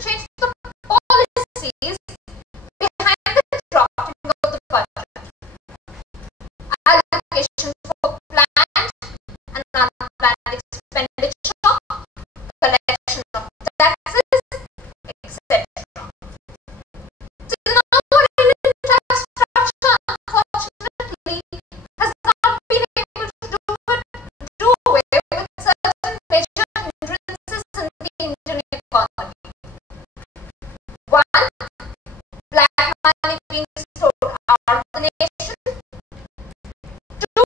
change the policies behind the drafting of the budget. Allocations for planned and unplanned expenditure, collection of taxes, etc. So now our Indian tax structure, unfortunately, has not been able to do away with certain major hindrances in the Indian economy. One, black money being stored out of the nation. Two,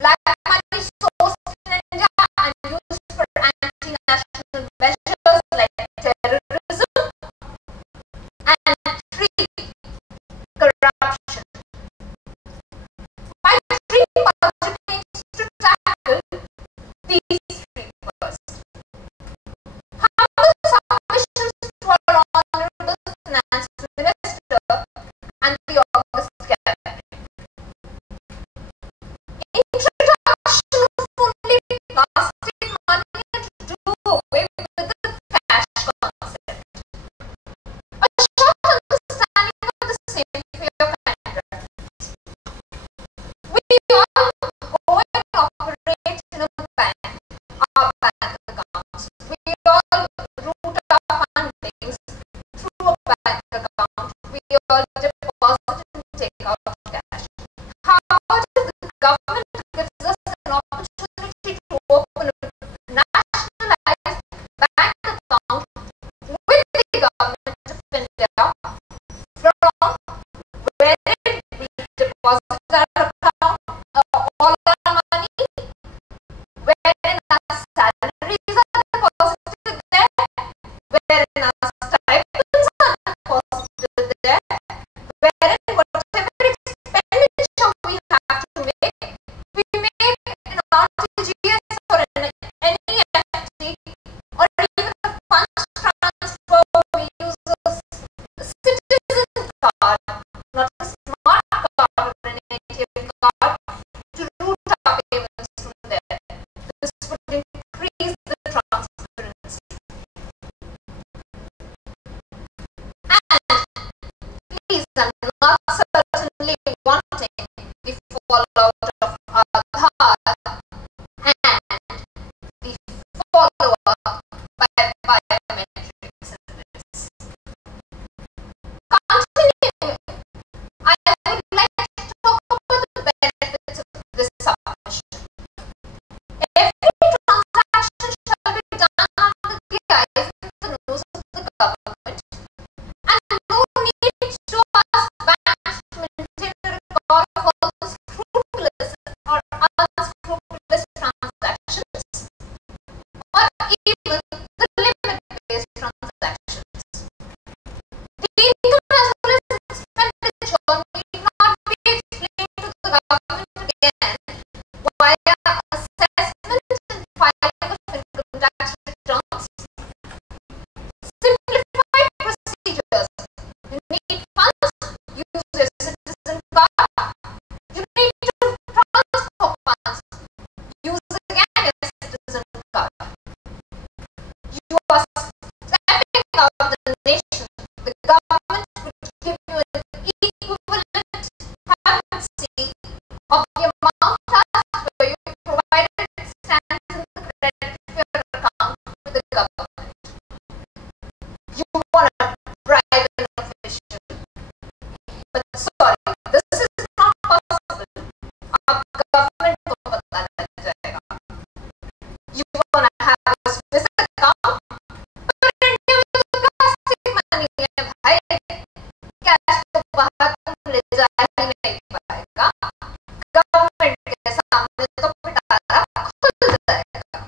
black money sourced in India and used for anti-national measures like terrorism. And three, corruption. My dream budget needs to tackle these three first. Humble submissions to our Honorable Finance Minister and the August Cabinet. Introduction of only plastic money to do away with the cash concept. A short understanding of the same for your country. We all go and operate in a bank, our bank accounts. We all route our fundings through a bank account. We all deposit and take out cash. However, the government gives us an opportunity to open a nationalized bank account with the government of India, from wherein we deposit our account, all our money, wherein our salaries are deposited there, wherein our stipends are deposited there, wherein whatever expenditure we have to make, we make in RTGS or in any FD, or even a fund transfer. We use a citizen card, not a smart card or an ATM card, to route our payments from there. This would increase the transparency. And please, I'm not certainly wanting the fallout of Aadhaar and the follow-up by biometrics in this. Continuing, I would like to talk about the benefits of this submission. Every transaction shall be done under the eyes and the nose of the government, and no need to ask banks to maintain a record of all the scrupulous or unscrupulous transactions, or even the limit-based transactions. The income as well as expenditure need not be explained to the government again via assessment and filing of income tax returns. Simplified procedures. You need funds, use your citizen card. You need to transfer funds, use again your citizen card. You are stepping out of the nation. The government would give you an equivalent currency of the amount asked for you, provided it stands in the credit of your account with the government. You want to bribe an official, but sorry, this is not possible. Our government को पता लग जाएगा. You want to have a Swiss account, but India में तो plastic money है भाई. Cash तो बाहर तुम ले जा ही नहीं पाएगा. Government के सामने तो पिटारा खुल जाएगा.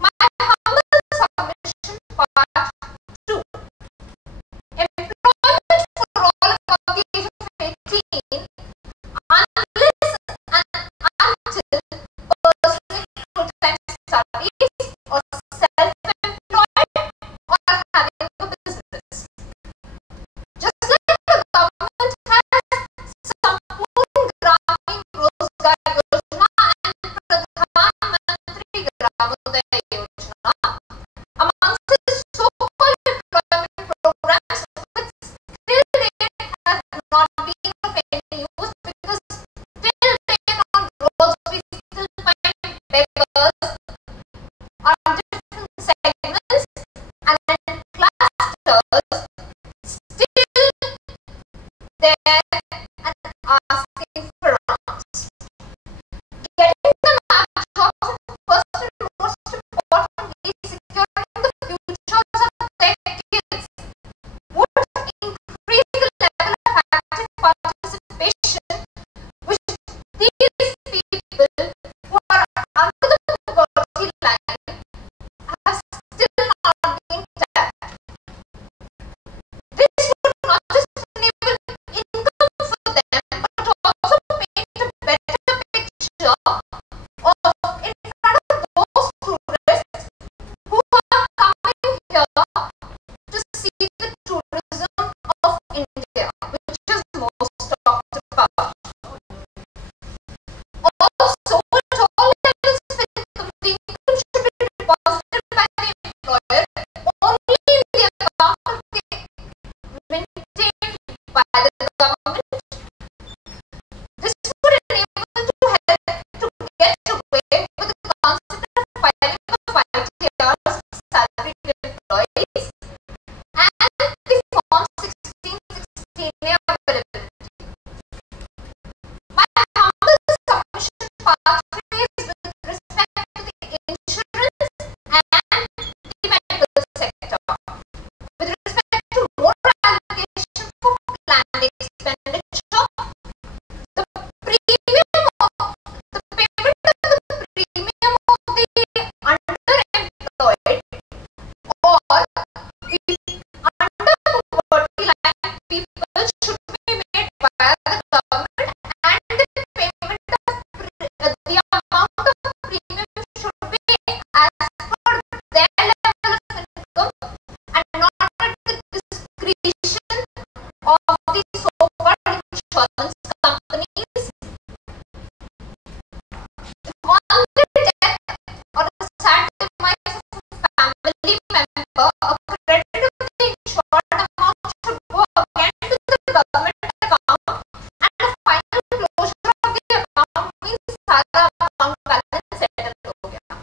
My humble submission part 2. Employment for all above the age of 18, unless and until pursuing full-time studies or self-employed or having a business. there and asking for answers. Getting them out of first and most importantly, securing the futures of their kids would increase the level of active participation which these people who are under the poverty line have still not been tapped. This would not just enable income for them but also paint a better picture of in front of those tourists who are coming here to see the tourism of India, which is most talked about. Also, at all levels, the income should be deposited by the employer only in the account of maintained by the government. This would enable to help to get away with the concept of filing for 5 years salaried employees and the Form 1616A availability. My humble submission pathways with respect to the insurance and the medical sector. With respect to more allocation for planned expenditure, the payment of the premium of the underemployed or the under poverty line people should be made by the government, and the payment of the amount of premium should be as per their level of income and not at the discretion of the so-called insurance companies. On the death or the sad demise of a family member, a credit of the insured amount should go again to the government account, and a final closure of the account means सारा account balance settled हो गया.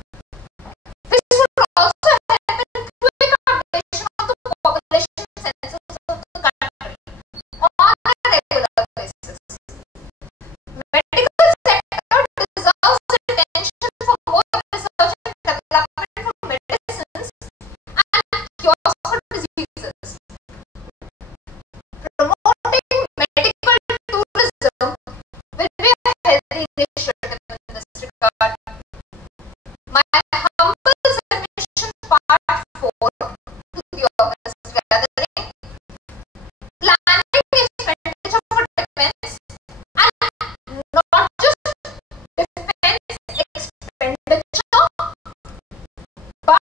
This would also help in quick updation of the population census of the country on a regular basis. Medical sector deserves attention for more research and development for medicines and cures for diseases. Promoting medical tourism will be a healthy initiative in this regard. My humble submission part 4 to the August gathering: planning expenditure for defense, and not just defense expenditure but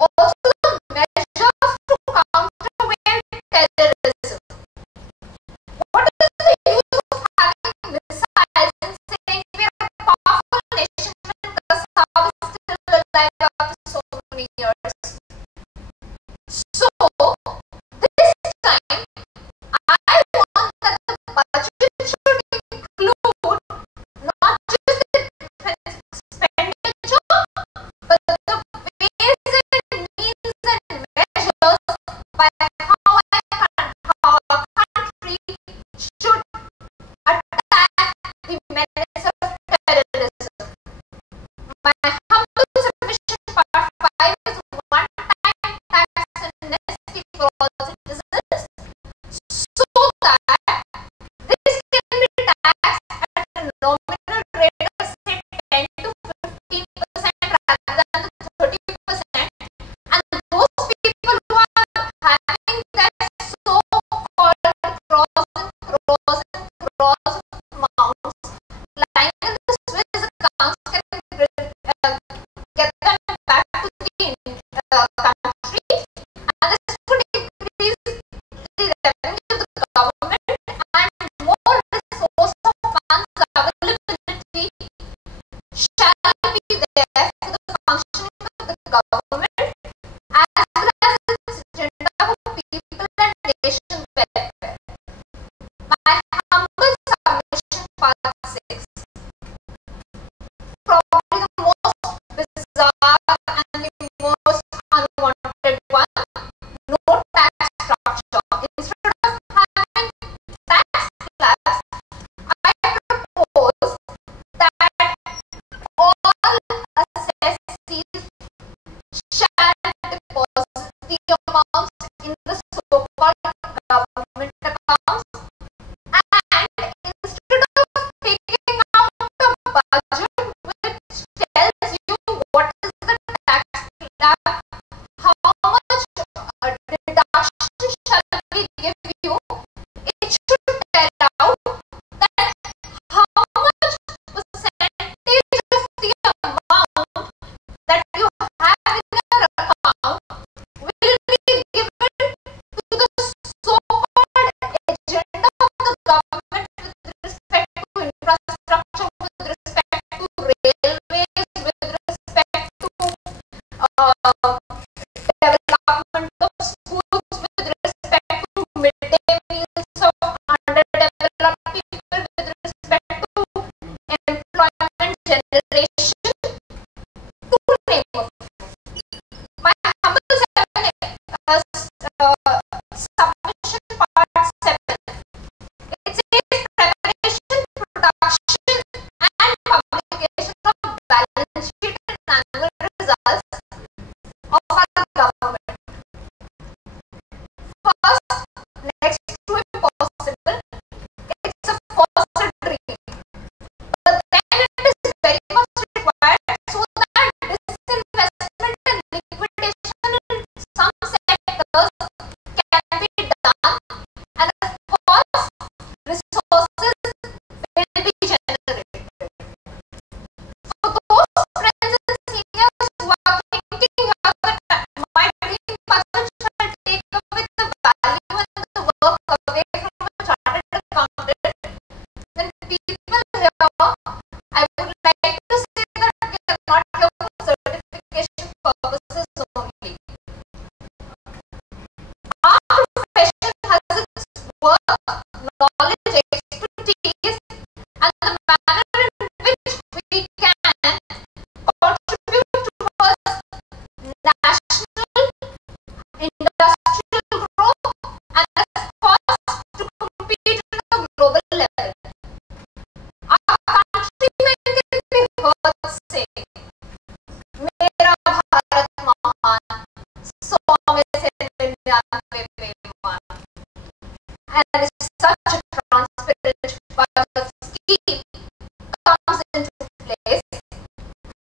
also the measures to countervail terrorism. What is the use of having missiles and saying we are a powerful nation when Kasab is still alive after so many years? So, this time, I want that the budget should include not just the defense expenditure, but the ways and means and measures by how our country should attack the menace of terrorism. My humble submission part 5 is one-time tax amnesty for all citizens, so that this can be taxed at a nominal rate of say 10 to 15% rather than the 30%, and those people who are having their so-called crores amounts lying in the Swiss accounts can get them back to the country, and this could increase the revenue of the government, and more resource of funds availability shall be there for the functioning of the government as well as its agenda for people and nation welfare. My humble submission part 6. Probably the most bizarre and the most unwanted one: no tax the amounts in the so-called government accounts, and instead of taking out a budget which tells you what is the tax slab, how much deduction shall we give you, it should tell out that how much percentage of the amount that you have in your account will be given to the so-called agenda of the government with respect to infrastructure, with respect to railways, with respect to development of schools, with respect to midday meals of underdeveloped people, with respect to employment generation, to name a few. My humble submission part 7. It says preparation, production and publication of balance sheet and annual results of our government. First, next to impossible, it's a false dream. But then it is very much required so that disinvestment and liquidation in some sectors can be done, and of course, resources will be generated. For those friends and seniors who are thinking that my dream budget shall take away the value and the work away from a chartered accountant, then people here, I would like to say that we are not here for certification purposes only. Our profession has its work, knowledge, expertise, and the manner in which we can contribute towards national industrial growth and of course to compete on a global level. Our countrymen can be heard say, "मेरा भारत महान, 100 में से 99 बेईमान." And if such a transparent budget scheme comes into place,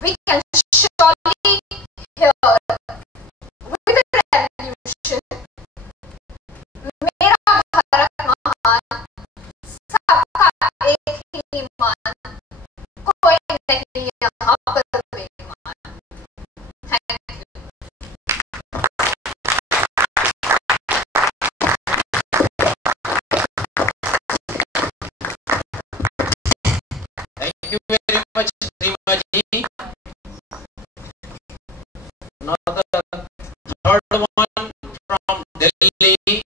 we can surely hear with a revolution, "मेरा भारत महान, सबका एक ही ईमान, कोई नहीं यहाँ पर बेईमान." Thank you. Thank you very much, reema ji. Now the third one from Delhi,